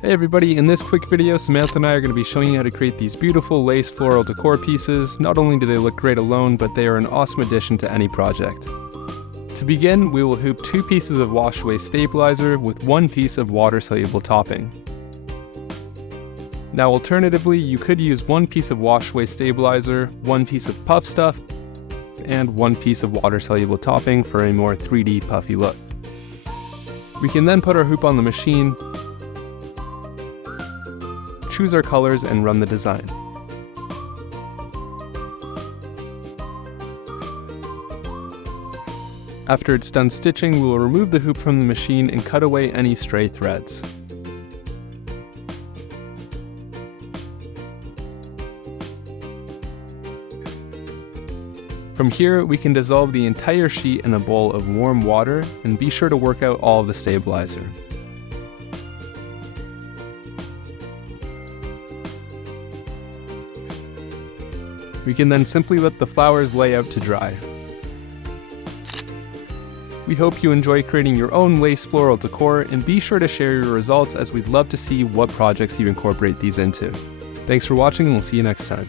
Hey everybody, in this quick video, Samantha and I are going to be showing you how to create these beautiful lace floral decor pieces. Not only do they look great alone, but they are an awesome addition to any project. To begin, we will hoop 2 pieces of wash away stabilizer with 1 piece of water soluble topping. Now alternatively, you could use 1 piece of wash away stabilizer, 1 piece of puff stuff, and 1 piece of water soluble topping for a more 3D puffy look. We can then put our hoop on the machine, choose our colors, and run the design. After it's done stitching, we will remove the hoop from the machine and cut away any stray threads. From here, we can dissolve the entire sheet in a bowl of warm water and be sure to work out all of the stabilizer. We can then simply let the flowers lay out to dry. We hope you enjoy creating your own lace floral decor, and be sure to share your results as we'd love to see what projects you incorporate these into. Thanks for watching, and we'll see you next time.